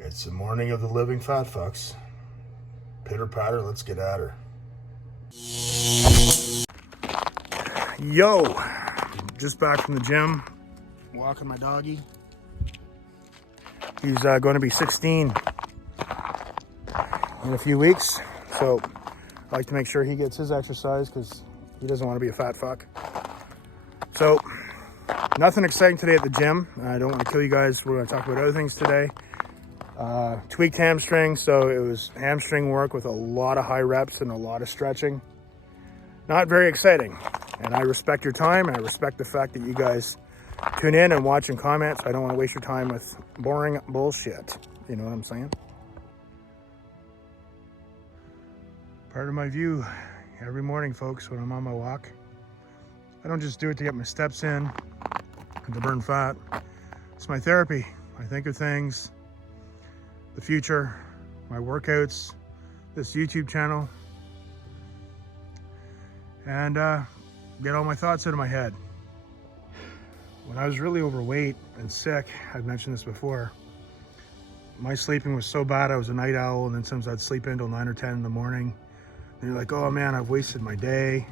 It's the morning of the living fat fucks. Pitter patter, let's get at her. Yo, just back from the gym, walking my doggy. He's going to be 16 in a few weeks, so I like to make sure he gets his exercise because he doesn't want to be a fat fuck. So, nothing exciting today at the gym. I don't want to kill you guys. We're going to talk about other things today. Tweaked hamstring, so it was hamstring work with a lot of high reps and a lot of stretching. Not very exciting, and I respect your time, and I respect the fact that you guys tune in and watch and comment. So I don't want to waste your time with boring bullshit. You know what I'm saying? Part of my view every morning, folks, when I'm on my walk. I don't just do it to get my steps in and to burn fat. It's my therapy. I think of things, the future, my workouts, this YouTube channel, and get all my thoughts out of my head. When I was really overweight and sick, I've mentioned this before, my sleeping was so bad. I was a night owl, and then sometimes I'd sleep in until 9 or 10 in the morning. And you're like, oh man, I've wasted my day.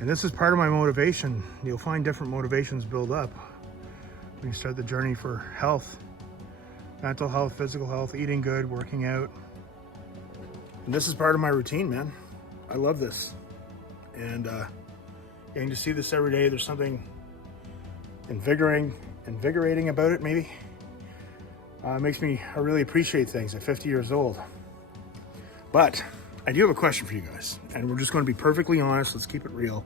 And this is part of my motivation. You'll find different motivations build up when you start the journey for health. Mental health, physical health, eating good, working out. And this is part of my routine, man. I love this. And getting to see this every day, there's something invigorating about it, maybe. Makes me really appreciate things at 50 years old. But I do have a question for you guys, and we're just going to be perfectly honest. Let's keep it real.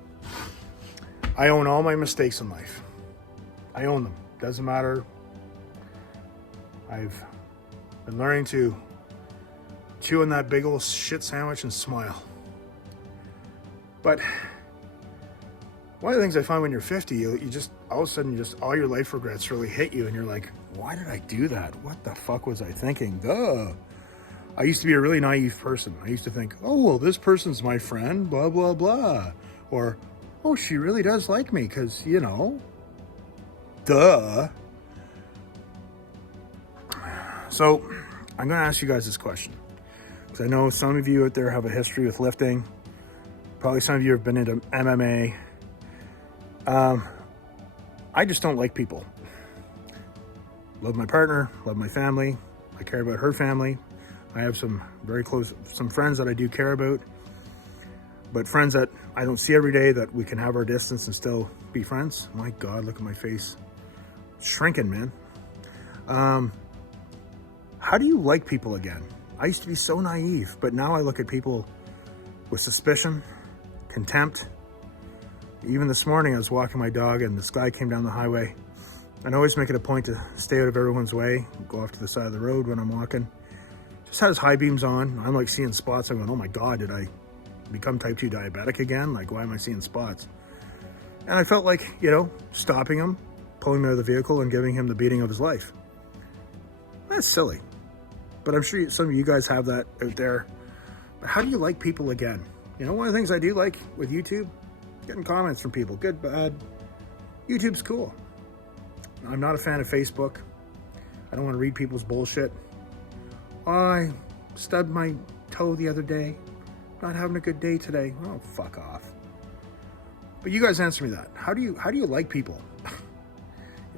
I own all my mistakes in life. I own them. Doesn't matter. I've been learning to chew on that big old shit sandwich and smile. But one of the things I find when you're 50, you just, all of a sudden, just all your life regrets really hit you, and you're like, why did I do that? What the fuck was I thinking? Duh. I used to be a really naive person. I used to think, oh, well, this person's my friend, blah, blah, blah. Or, oh, she really does like me because, you know, duh. So I'm going to ask you guys this question, because I know some of you out there have a history with lifting. Probably some of you have been into MMA. I just don't like people. Love my partner, love my family. I care about her family. I have some friends that I do care about, but friends that I don't see every day that we can have our distance and still be friends. My God, look at my face. It's shrinking, man. How do you like people again? I used to be so naive, but now I look at people with suspicion, contempt. Even this morning, I was walking my dog and this guy came down the highway. I always make it a point to stay out of everyone's way, go off to the side of the road when I'm walking. Just had his high beams on. I'm like seeing spots. I'm going, oh my God, did I become type 2 diabetic again? Like, why am I seeing spots? And I felt like, you know, stopping him, pulling him out of the vehicle and giving him the beating of his life. That's silly. But I'm sure some of you guys have that out there. But how do you like people again? You know, one of the things I do like with YouTube, getting comments from people, good, bad. YouTube's cool. I'm not a fan of Facebook. I don't want to read people's bullshit. I stubbed my toe the other day. Not having a good day today. Oh, fuck off. But you guys answer me that. How do you like people?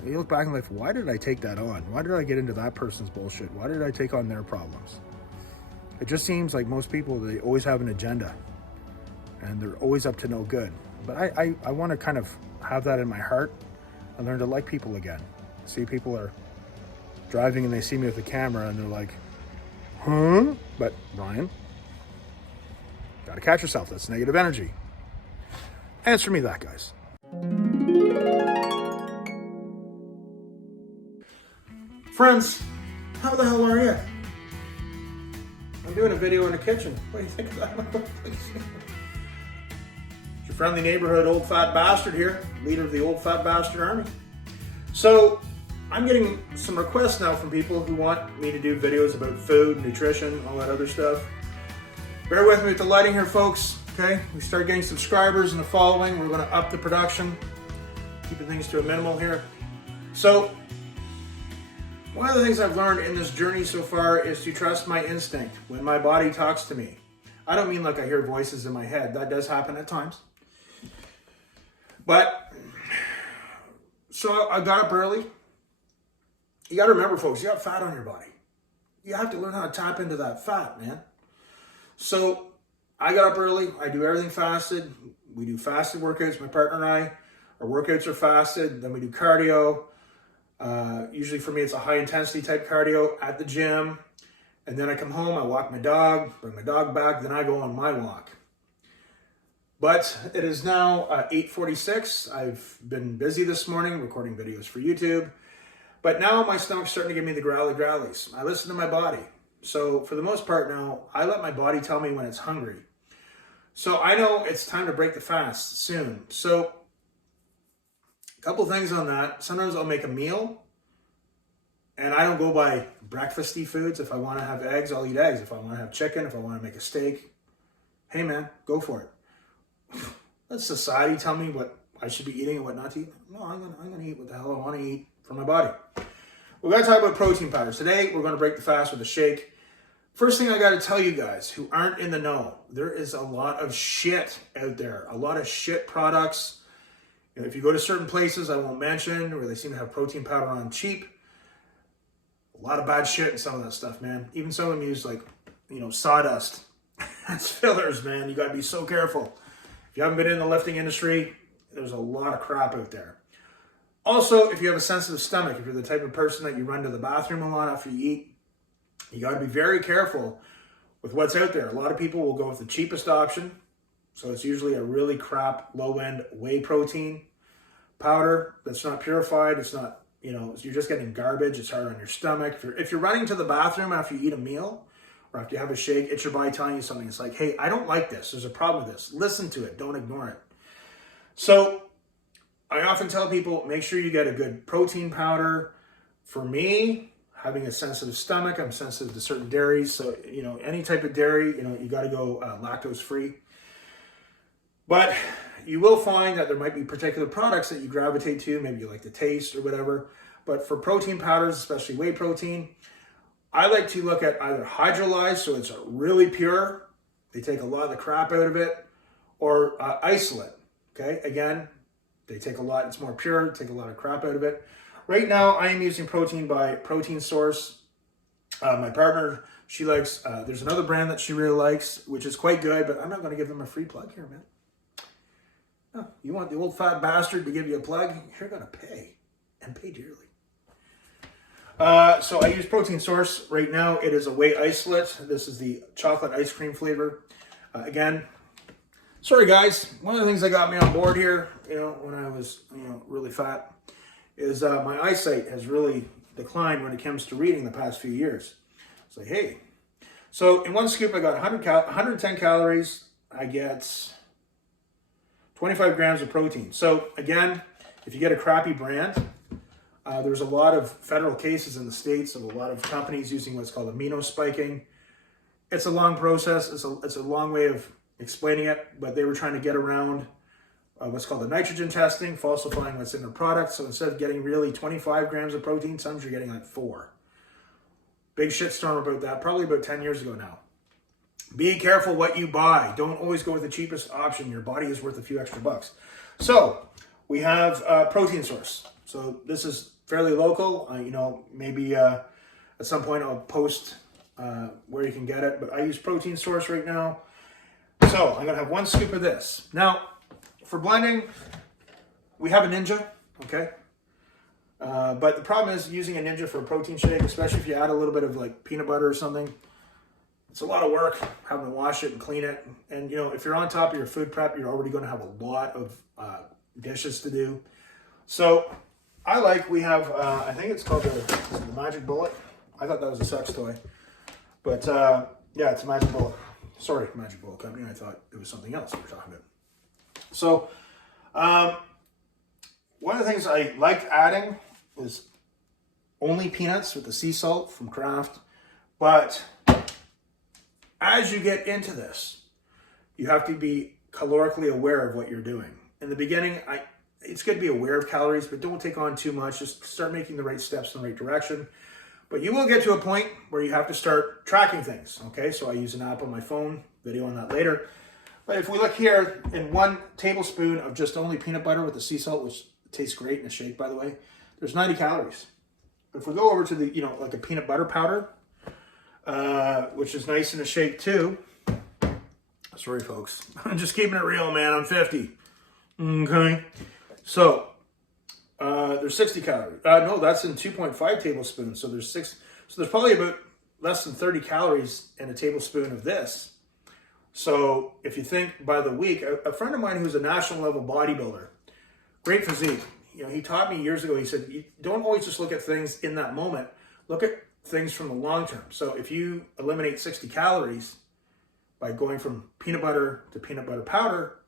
You look back in life, why did I take that on? Why did I get into that person's bullshit? Why did I take on their problems? It just seems like most people, they always have an agenda and they're always up to no good. But I want to kind of have that in my heart and learn to like people again. See, people are driving and they see me with the camera and they're like, huh? But Ryan, gotta catch yourself. That's negative energy. Answer me that, guys. Friends, how the hell are you? I'm doing a video in the kitchen. What do you think of that? It's your friendly neighborhood old fat bastard here, leader of the old fat bastard army. So I'm getting some requests now from people who want me to do videos about food, nutrition, all that other stuff. Bear with me with the lighting here, folks. Okay, we start getting subscribers and a following. We're going to up the production, keeping things to a minimal here. So One of the things I've learned in this journey so far is to trust my instinct when my body talks to me. I don't mean like I hear voices in my head. That does happen at times. But, so I got up early. You got to remember, folks, you got fat on your body. You have to learn how to tap into that fat, man. So I got up early. I do everything fasted. We do fasted workouts, my partner and I. Our workouts are fasted. Then we do cardio. Usually for me, it's a high intensity type cardio at the gym. And then I come home, I walk my dog, bring my dog back, then I go on my walk. But it is now 8:46. I've been busy this morning recording videos for YouTube. But now my stomach's starting to give me the growlies. I listen to my body. So for the most part now, I let my body tell me when it's hungry. So I know it's time to break the fast soon. So a couple things on that. Sometimes I'll make a meal. And I don't go by breakfasty foods. If I want to have eggs, I'll eat eggs. If I want to have chicken, if I want to make a steak, hey man, go for it. Let society tell me what I should be eating and what not to eat. No, I'm gonna eat what the hell I want to eat for my body. We're gonna talk about protein powders. Today, we're gonna break the fast with a shake. First thing I gotta tell you guys who aren't in the know, there is a lot of shit out there. A lot of shit products. You know, if you go to certain places I won't mention, where they seem to have protein powder on cheap, a lot of bad shit in some of that stuff, man. Even some of them use like, sawdust. That's fillers, man. You gotta be so careful. If you haven't been in the lifting industry, there's a lot of crap out there. Also, if you have a sensitive stomach, if you're the type of person that you run to the bathroom a lot after you eat, you gotta be very careful with what's out there. A lot of people will go with the cheapest option. So it's usually a really crap, low-end whey protein powder that's not purified. It's not, you're just getting garbage. It's hard on your stomach. If you're running to the bathroom after you eat a meal or after you have a shake, it's your body telling you something. It's like, hey, I don't like this. There's a problem with this. Listen to it. Don't ignore it. So I often tell people, make sure you get a good protein powder. For me, having a sensitive stomach, I'm sensitive to certain dairies. So, any type of dairy, you got to go lactose free. But you will find that there might be particular products that you gravitate to. Maybe you like the taste or whatever. But for protein powders, especially whey protein, I like to look at either hydrolyzed, so it's really pure. They take a lot of the crap out of it. Or isolate. Okay, again, they take a lot, it's more pure, take a lot of crap out of it. Right now, I am using protein by Protein Source. My partner, she likes, there's another brand that she really likes, which is quite good, but I'm not going to give them a free plug here, man. No, you want the old fat bastard to give you a plug? You're going to pay, and pay dearly. So I use Protein Source. Right now, it is a whey isolate. This is the chocolate ice cream flavor. Again, sorry guys, one of the things that got me on board here, when I was, really fat, is my eyesight has really declined when it comes to reading the past few years. It's like, hey. So in one scoop, I got 110 calories. I get 25 grams of protein. So again, if you get a crappy brand, there's a lot of federal cases in the States of a lot of companies using what's called amino spiking. It's a long process. It's a long way of explaining it, but they were trying to get around what's called the nitrogen testing, falsifying what's in their product. So instead of getting really 25 grams of protein, sometimes you're getting like 4. Big shitstorm about that, probably about 10 years ago now. Be careful what you buy. Don't always go with the cheapest option. Your body is worth a few extra bucks. So we have Protein Source. So this is fairly local. Maybe at some point I'll post where you can get it, but I use Protein Source right now. So I'm gonna have 1 scoop of this. Now, for blending, we have a Ninja, okay? But the problem is using a Ninja for a protein shake, especially if you add a little bit of like peanut butter or something, it's a lot of work having to wash it and clean it. And if you're on top of your food prep, you're already gonna have a lot of dishes to do. So we have, I think it's called the Magic Bullet. I thought that was a sex toy. But yeah, it's a Magic Bullet. Sorry, Magic Bullet Company. I thought it was something else we were talking about. So, one of the things I like adding is only peanuts with the sea salt from Kraft. But as you get into this, you have to be calorically aware of what you're doing. In the beginning, it's good to be aware of calories, but don't take on too much. Just start making the right steps in the right direction. But you will get to a point where you have to start tracking things, okay? So I use an app on my phone, video on that later. But if we look here, in 1 tablespoon of just only peanut butter with the sea salt, which tastes great in a shake, by the way, there's 90 calories. If we go over to the, like a peanut butter powder, which is nice in a shake too. Sorry, folks. I'm just keeping it real, man. I'm 50. Okay. So, there's 60 calories. No, that's in 2.5 tablespoons. So there's 6. So there's probably about less than 30 calories in a tablespoon of this. So if you think by the week, a friend of mine who's a national level bodybuilder, great physique, he taught me years ago, he said, you don't always just look at things in that moment. Look at things from the long term. So if you eliminate 60 calories by going from peanut butter to peanut butter powder,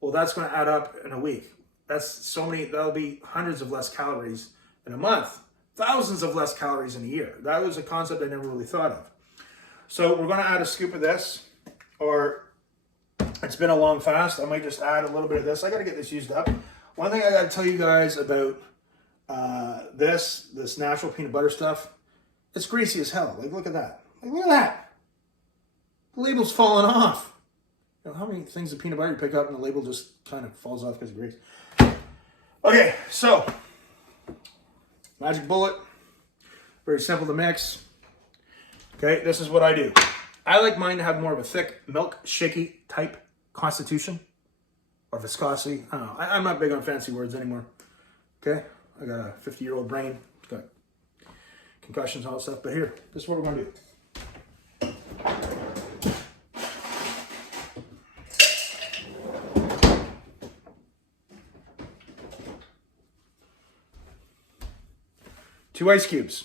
well, that's going to add up in a week. That'll be hundreds of less calories in a month, thousands of less calories in a year. That was a concept I never really thought of. So we're going to add a scoop of this, or it's been a long fast. I might just add a little bit of this. I got to get this used up. One thing I got to tell you guys about this natural peanut butter stuff, it's greasy as hell. Like, look at that. Like, look at that. The label's falling off. How many things of peanut butter you pick up and the label just kind of falls off because of grease? Okay, so magic bullet, very simple to mix. Okay, this is what I do. I like mine to have more of a thick, milk-shaky type constitution or viscosity. I don't know. I'm not big on fancy words anymore. Okay, I got a 50-year-old brain. It's got concussions and all that stuff. But here, this is what we're going to do. 2 ice cubes.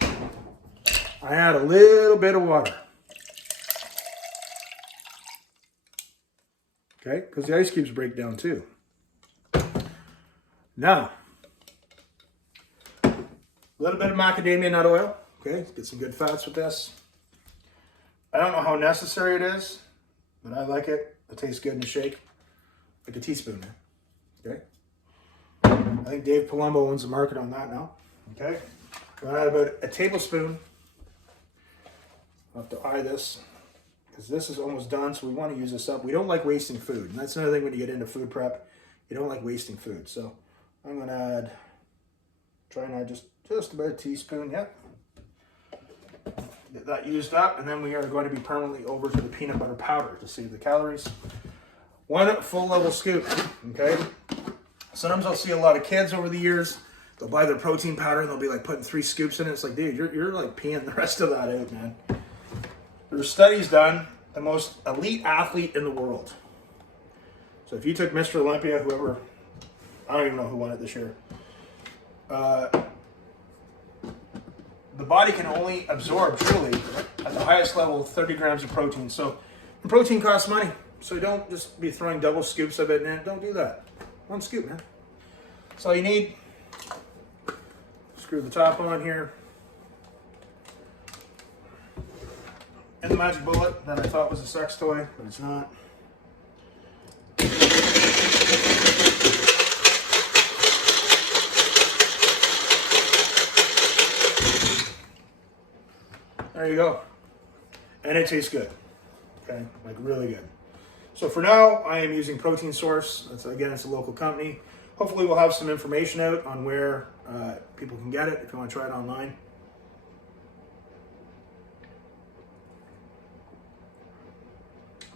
I add a little bit of water. Okay, because the ice cubes break down too. Now, a little bit of macadamia nut oil. Okay, get some good fats with this. I don't know how necessary it is, but I like it. It tastes good in a shake. Like a teaspoon. Okay. I think Dave Palumbo owns the market on that now. Okay. I'm going to add about a tablespoon. I'll have to eye this because this is almost done, so we want to use this up. We don't like wasting food, and that's another thing when you get into food prep. You don't like wasting food. So I'm going to try and add just about a teaspoon. Yep. Get that used up, and then we are going to be permanently over to the peanut butter powder to save the calories. 1 full level scoop, okay? Sometimes I'll see a lot of kids over the years, they'll buy their protein powder and they'll be like putting 3 scoops in it. It's like, dude, you're like peeing the rest of that out, man. There's studies done, the most elite athlete in the world. So if you took Mr. Olympia, whoever, I don't even know who won it this year, the body can only absorb truly at the highest level 30 grams of protein. So protein costs money. So don't just be throwing double scoops of it in. Don't do that. 1 scoop, man. That's all you need. Screw the top on here. And the magic bullet that I thought was a sex toy, but it's not. There you go. And it tastes good. Okay, like really good. So for now, I am using Protein Source. Again, it's a local company. Hopefully we'll have some information out on where people can get it if you want to try it online.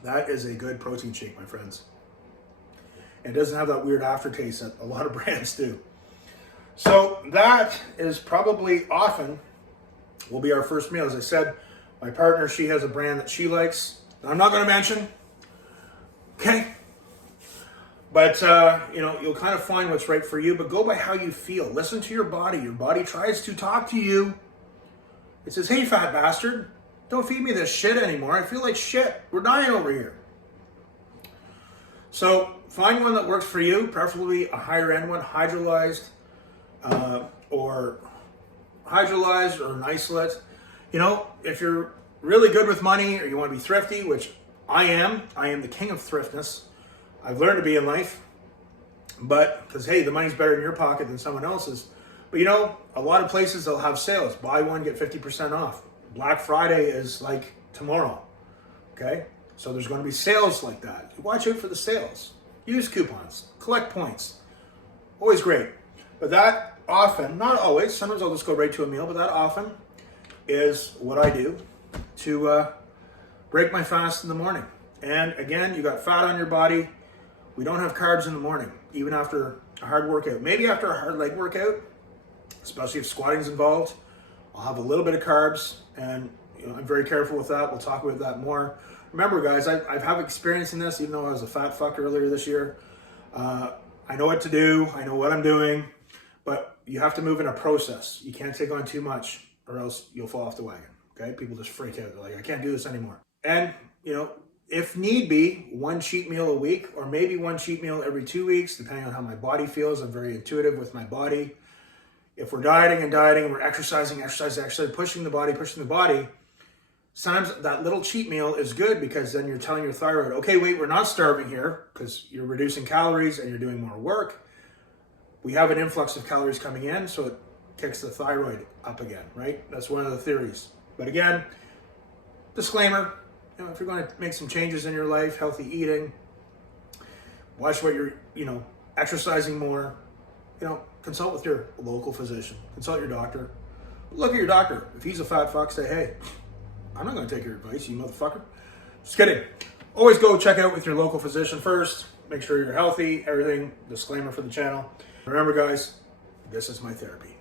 That is a good protein shake, my friends. And it doesn't have that weird aftertaste that a lot of brands do. So that is probably often will be our first meal. As I said, my partner, she has a brand that she likes that I'm not going to mention. Okay? But, you'll kind of find what's right for you, but go by how you feel. Listen to your body. Your body tries to talk to you. It says, hey, fat bastard, don't feed me this shit anymore. I feel like shit. We're dying over here. So find one that works for you, preferably a higher end one, hydrolyzed or an isolate. If you're really good with money or you want to be thrifty, which I am the king of thriftness. I've learned to be in life. But, because hey, the money's better in your pocket than someone else's. But you know, a lot of places they'll have sales. Buy one, get 50% off. Black Friday is like tomorrow. Okay? So there's going to be sales like that. Watch out for the sales. Use coupons. Collect points. Always great. But that often, not always, sometimes I'll just go right to a meal, but that often is what I do to break my fast in the morning. And again, you got fat on your body. We don't have carbs in the morning, even after a hard workout. Maybe after a hard leg workout, especially if squatting is involved, I'll have a little bit of carbs, and you know, I'm very careful with that. We'll talk about that more. Remember, guys, I have experience in this, even though I was a fat fuck earlier this year. I know what to do. I know what I'm doing, but you have to move in a process. You can't take on too much, or else you'll fall off the wagon. Okay? People just freak out. They're like, I can't do this anymore. And you know, if need be, one cheat meal a week, or maybe one cheat meal every 2 weeks, depending on how my body feels. I'm very intuitive with my body. If we're dieting and we're exercising, pushing the body, sometimes that little cheat meal is good, because then you're telling your thyroid, okay, wait, we're not starving here, because you're reducing calories and you're doing more work. We have an influx of calories coming in, so it kicks the thyroid up again, right? That's one of the theories. But again, disclaimer, you know, if you're going to make some changes in your life, healthy eating, watch what you're, you know, exercising more, you know, consult with your local physician, consult your doctor. Look at your doctor. If he's a fat fuck, say, hey, I'm not going to take your advice, you motherfucker. Just kidding. Always go check out with your local physician first. Make sure you're healthy, everything. Disclaimer for the channel. Remember, guys, this is my therapy.